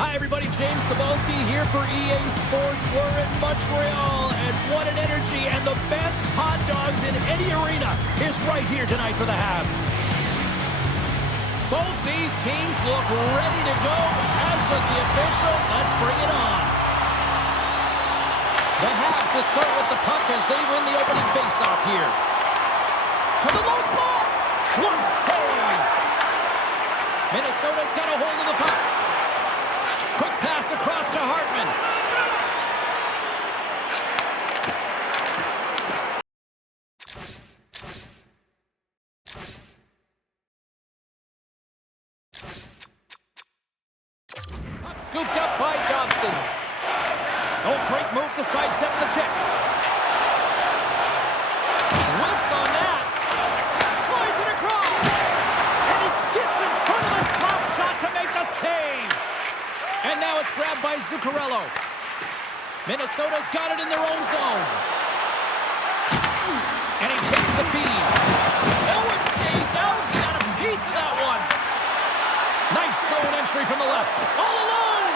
Hi, everybody. James Cebulski here for EA Sports. We're in Montreal, and what an energy, and the best hot dogs in any arena is right here tonight for the Habs. Both these teams look ready to go, as does the official. Let's bring it on. The Habs will start with the puck as they win the opening faceoff here. To the low slot. Glove save. Minnesota's got a hold of the puck. Quick pass across to Hartman. Puck scooped up by Dobson. Oh, great move to sidestep the check. Whiffs on that. Slides it across. And he gets in front of the slap shot to make the save. And now it's grabbed by Zuccarello. Minnesota's got it in their own zone. And he takes the feed. Oh, it stays out. He got a piece of that one. Nice zone entry from the left. All alone.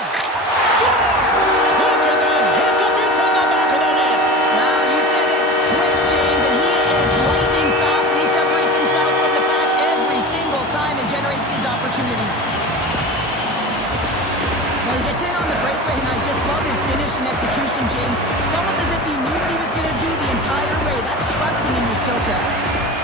Scores! Quick as a hiccup. It's on the back of the net. Wow, you said it. Quick, James, and he is lightning fast, and he separates himself from the pack every single time and generates these opportunities. Well, he gets in on the breakaway, and I just love his finish and execution, James. It's almost as if he knew what he was going to do the entire way. That's trusting in your skill set.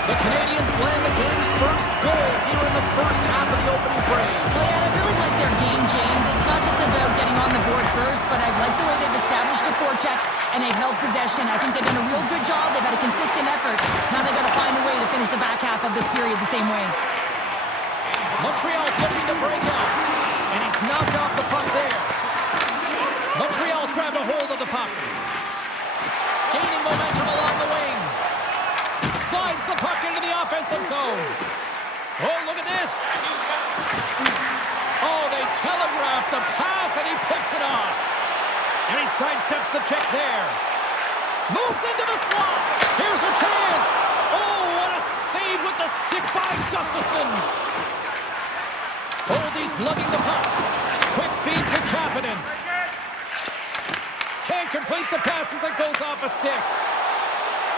The Canadiens land the game's first goal here in the first half of the opening frame. Well, yeah, I really like their game, James. It's not just about getting on the board first, but I like the way they've established a forecheck and they've held possession. I think they've done a real good job. They've had a consistent effort. Now they've got to find a way to finish the back half of this period the same way. Montreal's looking to break up, and he's knocked off the puck there. Montreal's grabbed a hold of the puck. Gaining momentum along the wing. Slides the puck into the offensive zone. Oh, look at this. Oh, they telegraphed the pass, and he picks it off. And he sidesteps the check there. Moves into the slot. Here's a chance. Oh, what a save with the stick by Gustafsson. Holdy's lugging the puck. Quick feed to Kapanen. Can't complete the pass as it goes off a stick.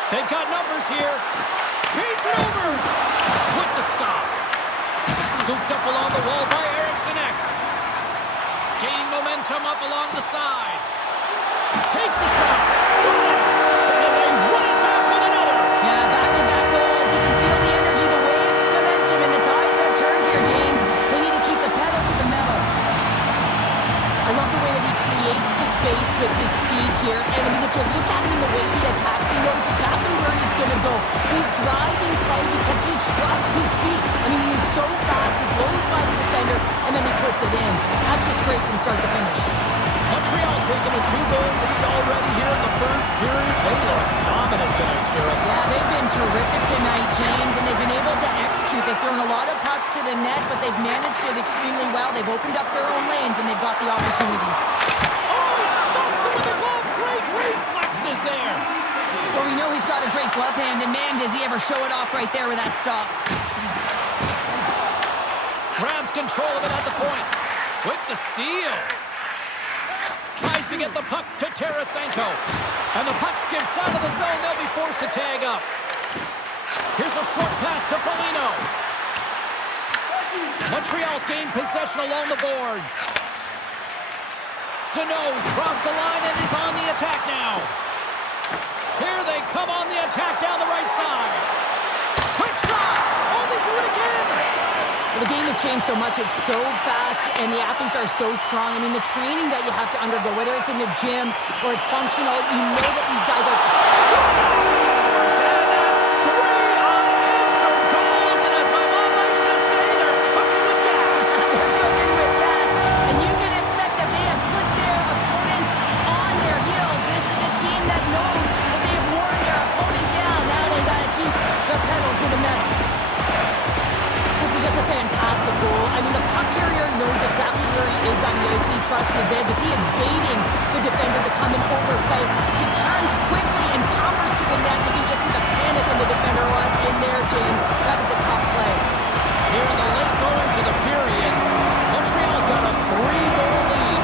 They've got numbers here. Beats it over. With the stop. Scooped up along the wall by Eriksson Ek. Gaining momentum up along the side. Takes a shot. Scores. And they run it back with another. Yeah, back-to-back goals. You can feel the energy, the wave, and the momentum, and the tides have turned here, James. They need to keep the pedal to the metal. I love the way that he creates the space with his speed here. And I mean, if you look at him in the way he attacks, he knows exactly where he's going to go. He's driving play because he trusts his feet. I mean, he's so fast, he blows by the defender, and then he puts it in. That's just great from start to finish. Montreal's taken a 2-goal lead already here in the first period. They look dominant tonight, Sheriff. Yeah, they've been terrific tonight, James, and they've been able to execute. They've thrown a lot of pucks to the net, but they've managed it extremely well. They've opened up their own lanes, and they've got the opportunities. Oh, he stops him with the glove. Great reflexes there. Well, we know he's got a great glove hand, and man, does he ever show it off right there with that stop. Grabs control of it at the point. With the steal. Tries to get the puck to Tarasenko. And the puck skips out of the zone. They'll be forced to tag up. Here's a short pass to Foligno. Montreal's gained possession along the boards. Deneau's crossed the line and is on the attack now. Here they come on the attack down the right side. Quick shot! Oh, they do it again! Well, the game has changed so much. It's so fast, and the athletes are so strong. I mean, the training that you have to undergo, whether it's in the gym or it's functional, you know that these guys are... Scores! And that's 3 unanswered goals, and as my mom likes to say, they're cooking with gas. They're cooking with gas, and you can expect that they have put their opponents on their heels. This is a team that knows that they have worn their opponent down. Now they've got to keep the pedal to the metal. This is just a fantastic goal. I mean, the puck carrier knows exactly where he is on the ice. He trusts his edges. He is baiting the defender to come and overplay. He turns quickly and powers to the net. You can just see the panic in the defender in there, James. That is a tough play. Here in the late goings of the period, Montreal's got a 3-goal lead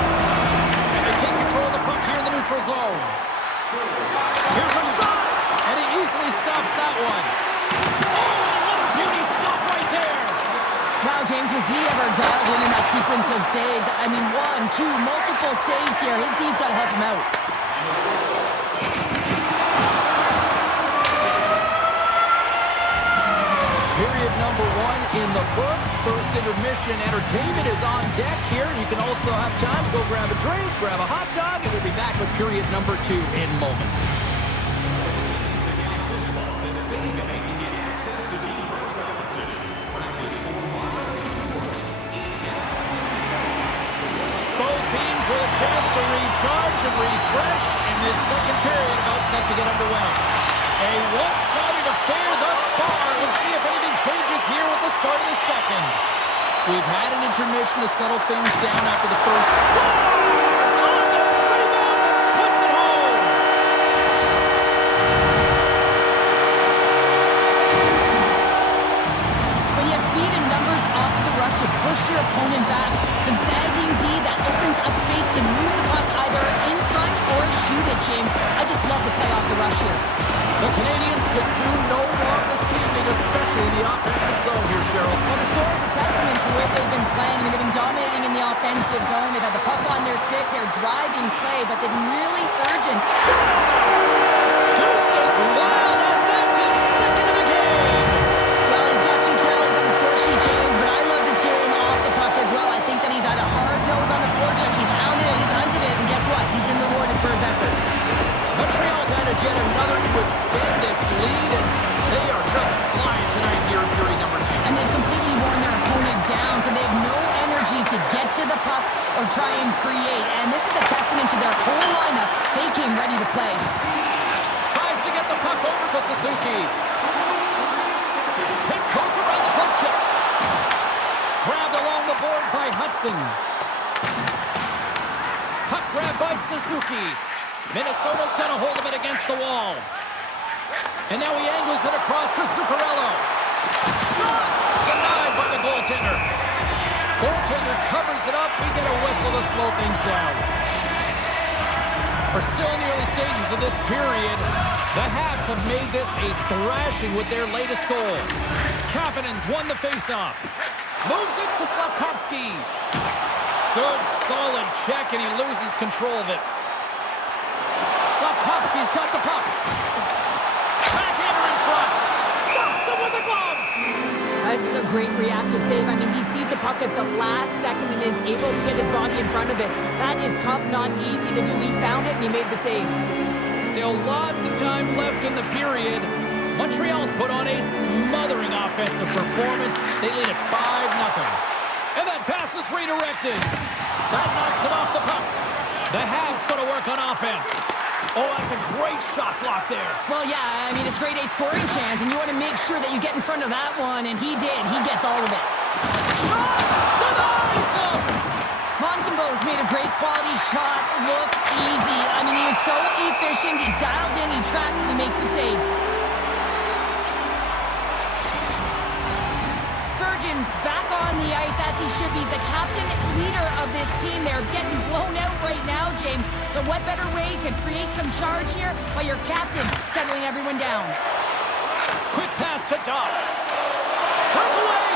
dialed in that sequence of saves. I mean, one, two, multiple saves here. His D's got to help him out. Period number 1 in the books. First intermission entertainment is on deck here. You can also have time to go grab a drink, grab a hot dog, and we'll be back with period number 2 in moments. Both teams with a chance to recharge and refresh, and this second period about set to get underway. A one-sided affair thus far. Let's see if anything changes here with the start of the second. We've had an intermission to settle things down after the first. Scores! On the rebound and puts it home! When you have speed and numbers off of the rush to push your opponent back, some sagging D that opens up space to move the puck either in front or shoot it, James. I just love the play off the rush here. The Canadians could do no wrong this evening, especially in the offensive zone here, Cheryl. Well, the score is a testament to where they've been playing. I mean, they've been dominating in the offensive zone. They've had the puck on their stick. They're driving play, but they've been really urgent. Scores! Deuces Wild as that's his second of the game. Well, he's got 2 tallies on the score sheet, James, but I love his game off the puck as well. I think that he's had a hard nose on the forecheck. He's hounded it, he's hunted it, and guess what? He's been rewarded for his efforts. Montreal's added yet another to extend this lead, and they are just flying tonight here in period number 2. And they've completely worn their opponent down, so they have no energy to get to the puck or try and create. And this is a testament to their whole lineup. They came ready to play. Tries to get the puck over to Suzuki. Tiptoes around the poke chip. Grabbed along the board by Hudson. Puck grabbed by Suzuki. Minnesota's got a hold of it against the wall. And now he angles it across to Zuccarello. Shot! Denied by the goaltender. Goaltender covers it up. We get a whistle to slow things down. We're still in the early stages of this period. The Habs have made this a thrashing with their latest goal. Kapanen's won the faceoff. Moves it to Slafkovsky. Good, solid check, and he loses control of it. Slafkovsky's got the puck. Backhander in front. Stops him with a glove. This is a great reactive save. I mean, he sees the puck at the last second and is able to get his body in front of it. That is tough, not easy to do. He found it and he made the save. Still lots of time left in the period. Montreal's put on a smothering offensive performance. They lead at 5-0. And that pass is redirected. That knocks it off the puck. The Habs going to work on offense. Oh, that's a great shot block there. Well, yeah, I mean, it's grade A scoring chance, and you want to make sure that you get in front of that one, and he did. He gets all of it. Shot! Denies him! Montembeau's made a great quality shot look easy. I mean, he is so efficient. He's dialed in, he tracks, and he makes the save. Spurgeon's back on the ice as he should be. He's the captain leader of this team. They're getting blown out right now, James. But what better way to create some charge here by your captain settling everyone down? Quick pass to Doc. Breakaway!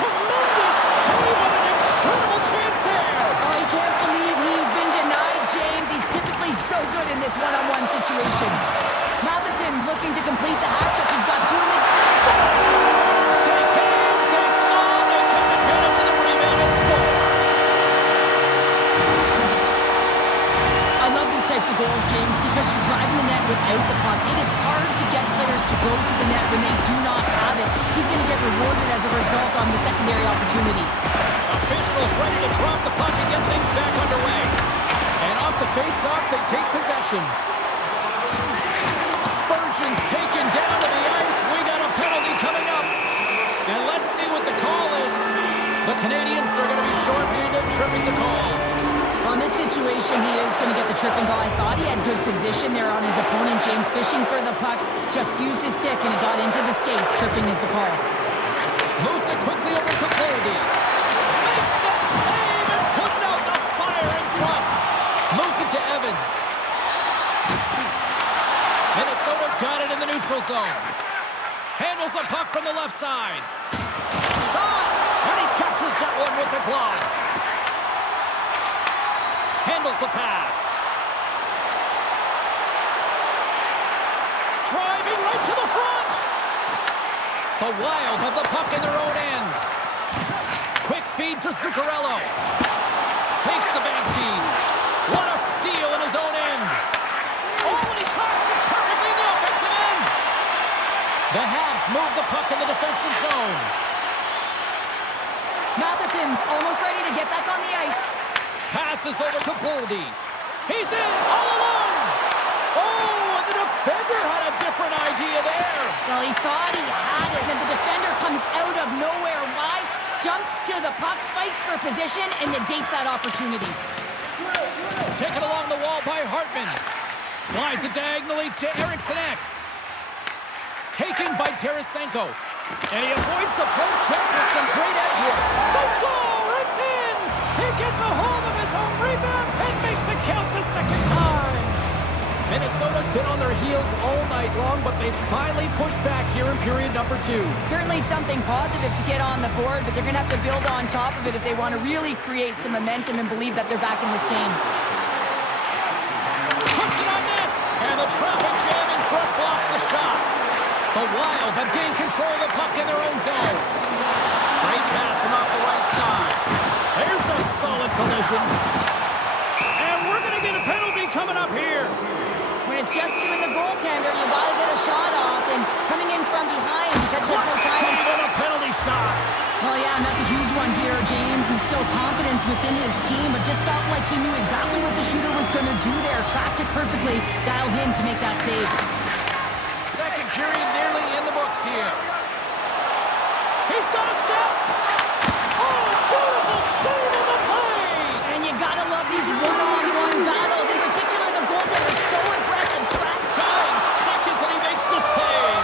Tremendous save on an incredible chance there! Oh, he can't believe he's been denied, James. He's typically so good in this one-on-one situation. Matheson's looking to complete the hat trick. He's got 2 in the... Scores! They came, they saw, they took advantage of the rebound and scored. I love these types of goals, James, because you're driving the net without the puck. It is hard to get players to go to the net when they do not have it. He's going to get rewarded as a result on the secondary opportunity. Officials ready to drop the puck and get things back underway. And off the face-off, they take possession. Spurgeon's taken down to the ice. We got a penalty coming up. And let's see what the call is. The Canadians are going to be shorthanded, tripping the call. On this situation, he is going to get the tripping call. I thought he had good position there on his opponent. James fishing for the puck, just used his stick and it got into the skates. Tripping is the call. Moves it quickly over to Capaldi. Makes the save and putting out the fire in front. Moves it to Evans. Minnesota's got it in the neutral zone. Handles the puck from the left side. Shot! And he catches Catches that one with the glove. Handles the pass. Driving right to the front. The Wild have the puck in their own end. Quick feed to Zuccarello. Takes the bank feed. What a steal in his own end. Oh, and he cracks it perfectly in the offensive end. The Habs move the puck in the defensive zone. Matheson's almost ready to get back on the ice. Passes over to Boldy. He's in all alone. Oh, and the defender had a different idea there. Well, he thought he had it, and then the defender comes out of nowhere. Why? Jumps to the puck, fights for position, and negates that opportunity. Taken along the wall by Hartman. Slides it diagonally to Eriksson Ek. Taken by Tarasenko. And he avoids the poke check with some great edge work. They score! It's in! He gets a hold of his own rebound and makes it count the second time. Minnesota's been on their heels all night long, but they finally pushed back here in period number 2. Certainly something positive to get on the board, but they're going to have to build on top of it if they want to really create some momentum and believe that they're back in this game. Puts it on net, and the traffic jam in front blocks the shot. The Wild have gained control of the puck in their own zone. Great pass from off the right side. There's a solid collision. And we're going to get a penalty coming up here. When it's just you and the goaltender, you got to get a shot off, and coming in from behind because there's no time. Save on a penalty shot. Well, yeah, and that's a huge one here, James. Instilled confidence within his team, but just felt like he knew exactly what the shooter was going to do there. Tracked it perfectly, dialed in to make that save. Second period nearly in the books here. He's got a step. Oh, beautiful save on the play. And you got to love these one-on-one battles. In particular, the goaltender is so impressive. Dying seconds, and he makes the save.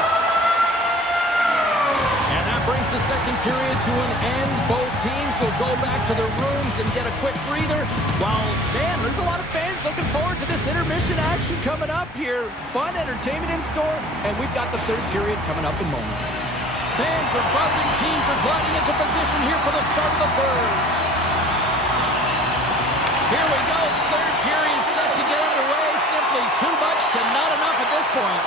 And that brings the second period to an end. Both teams will go back to their rooms and get a quick breather. While, man, there's a lot of fans looking forward to this intermission action coming up here. Fun entertainment in store, and we've got the third period coming up in moments. Fans are buzzing. Teams are gliding into position here for the start of the third. Here we go. Third period set to get underway. Simply too much to not enough at this point.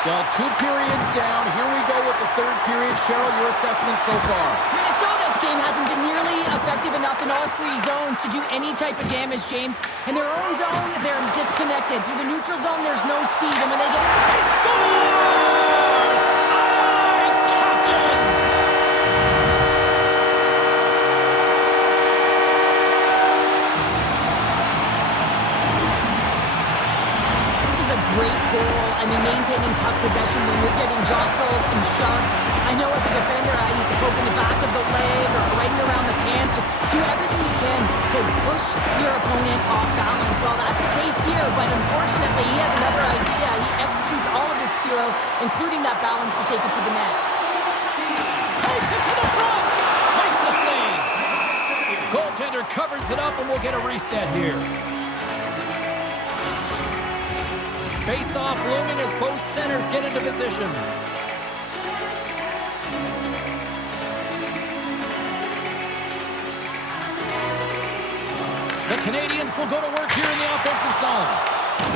Well, 2 periods down. Here we go with the third period. Cheryl, your assessment so far? Minnesota's game hasn't been nearly effective enough in all 3 zones to do any type of damage, James. In their own zone, they're disconnected. Through the neutral zone, there's no speed. And when they get it, He scores! Aye, Captain! this is a great goal. I mean, maintaining puck possession when you're getting jostled and shoved. I know as a defender, I used to poke in the back of the leg or right around the pants. Just do everything you can to push your opponent off balance. Well, that's the case here, but unfortunately, he has another idea. He executes all of his skills, including that balance to take it to the net. Takes it to the front. Makes the save. Goaltender covers it up, and we'll get a reset here. Face-off looming as both centers get into position. The Canadians will go to work here in the offensive zone.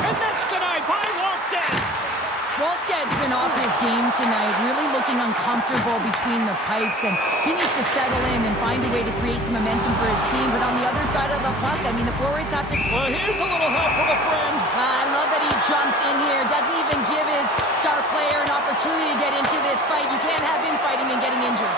And that's denied by Wallstedt. Wallstedt's been off his game tonight, really looking uncomfortable between the pipes, and he needs to settle in and find a way to create some momentum for his team. But on the other side of the puck, I mean, the forwards have to... Well, here's a little help from a friend. I love that he jumps in here, doesn't even give his star player an opportunity to get into this fight. You can't have him fighting and getting injured.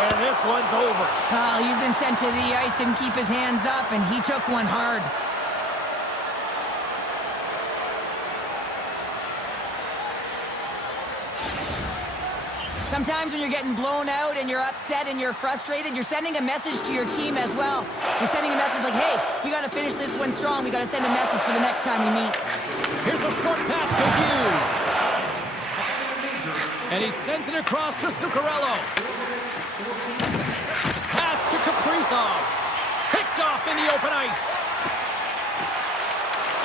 And this one's over. Oh, he's been sent to the ice, didn't keep his hands up, and he took one hard. Sometimes when you're getting blown out and you're upset and you're frustrated, you're sending a message to your team as well. You're sending a message like, hey, we got to finish this one strong. We got to send a message for the next time we meet. Here's a short pass to Hughes. And he sends it across to Zuccarello. Pass to Kaprizov. Picked off in the open ice.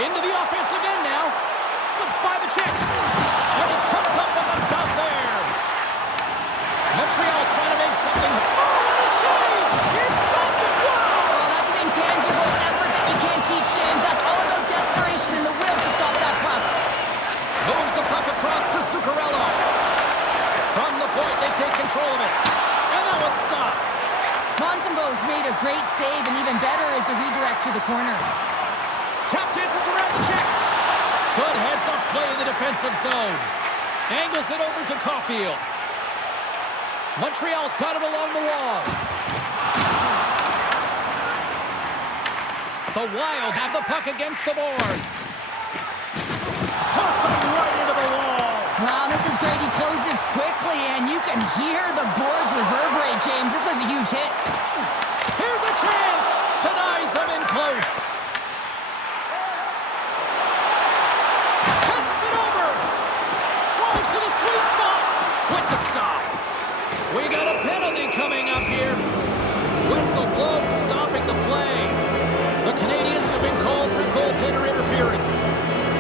Into the offensive end now. Slips by the check. And he comes up with a stop there. made a great save, and even better is the redirect to the corner. Tap dances around the check. Good heads-up play in the defensive zone. Angles it over to Caulfield. Montreal's got it along the wall. The Wild have the puck against the boards. Puts it right into the wall. Wow, this is great. He closes quickly, and you can hear the boards reverberate, James. This was a huge hit. Here's a chance. Denies him in close. Passes it over. Drives to the sweet spot with the stop. We got a penalty coming up here. Whistle blown, stopping the play. The Canadians have been called for goaltender interference.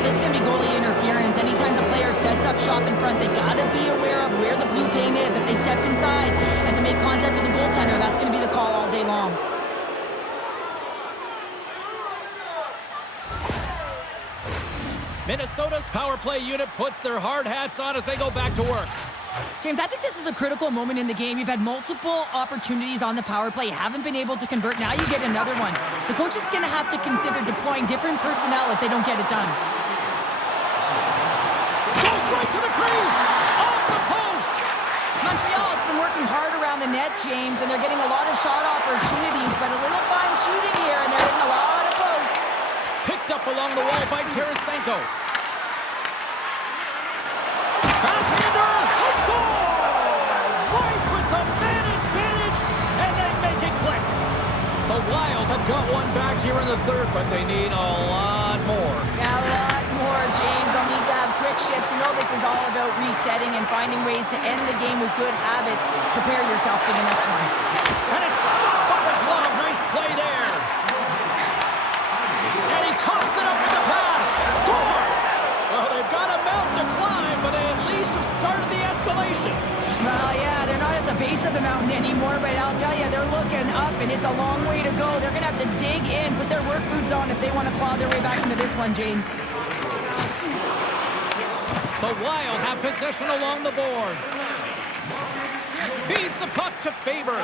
This is going to be goalie interference. Anytime the player sets up shop in front, they got to be aware of where the blue paint is. If they step inside and they make contact with the goaltender, that's going to be the call all day long. Minnesota's power play unit puts their hard hats on as they go back to work. James, I think this is a critical moment in the game. You've had multiple opportunities on the power play. You haven't been able to convert. Now you get another one. The coach is going to have to consider deploying different personnel if they don't get it done. Goes right to the crease. Off the post. Montreal has been working hard around the net, James, and they're getting a lot of shot opportunities, but a little fine shooting here, and they're hitting a lot of posts. Picked up along the wall by Tarasenko. Backhander. Let's go! Right with the man advantage, and they make it click. The Wild have got one back here in the third, but they need a lot more. Yeah, a lot more, James. They'll need to have quick shifts. You know this is all about resetting and finding ways to end the game with good habits. Prepare yourself for the next one. And it's stopped by the glove. Nice play there. And he coughs it up with the pass. Scores! Well, they've got a mountain to climb, but they at least have started the escalation. Well, yeah, they're not at the base of the mountain anymore, but I'll tell you, they're looking up, and it's a long way to go. They're going to have to dig in, put their work boots on if they want to claw their way back into this one, James. The Wild have possession along the boards. Feeds the puck to Faber.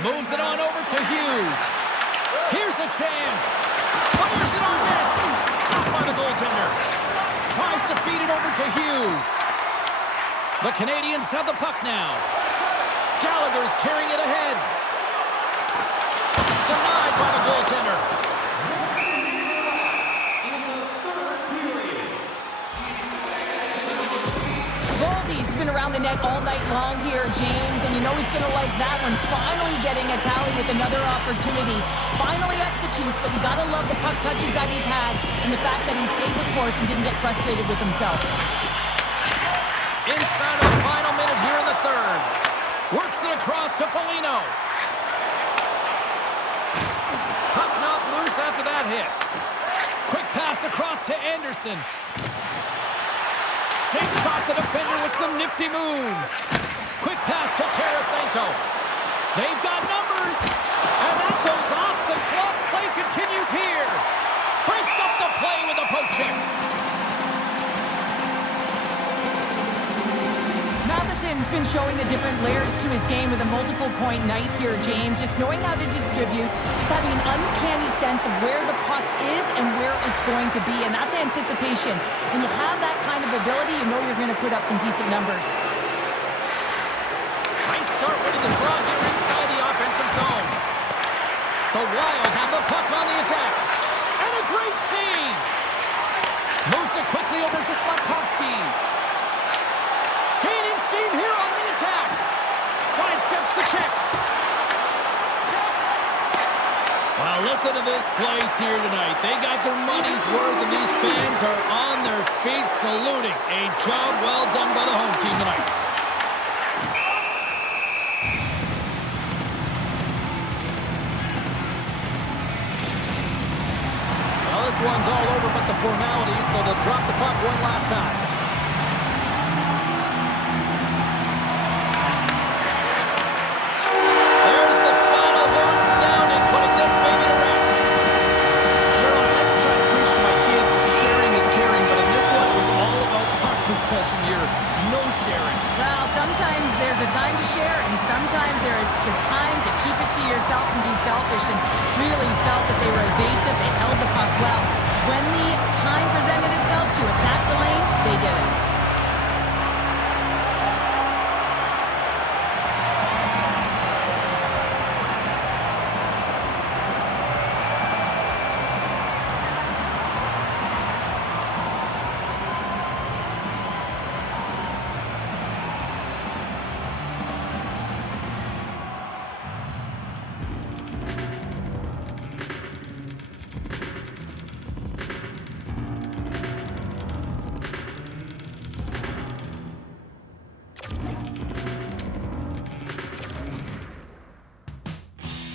Moves it on over to Hughes. Here's a chance. Fires it on net. Stopped by the goaltender. Tries to feed it over to Hughes. The Canadians have the puck now. Gallagher's carrying it ahead. Denied by the goaltender. Goldie's been around the net all night long here, James, and you know he's going to like that one. Finally getting a tally with another opportunity. Finally executes, but you got to love the puck touches that he's had and the fact that he stayed the course and didn't get frustrated with himself. Inside of the final minute here in the third. Works it across to Foligno. Puck knocked loose after that hit. Quick pass across to Anderson. Shakes off the defender with some nifty moves. Quick pass to Tarasenko. They've got numbers. And that goes off. The glove play continues here. Breaks up the play with a poke check. Matheson's been showing the different layers to his game with a multiple point night here, James. Just knowing how to distribute, just having an uncanny sense of where the puck is and where it's going to be, and that's anticipation. When you have that kind of ability, you know you're going to put up some decent numbers. Nice start winning the draw here inside the offensive zone. The Wild have the puck on the attack. And a great save. Moves it quickly over to Slafkovsky. Gaining steam here on the attack. Sidesteps the check. Well, listen to this place here tonight. They got their money's worth, and these fans are on their feet saluting. A job well done by the home team tonight. Well, this one's all over but the formalities, so they'll drop the puck one last time.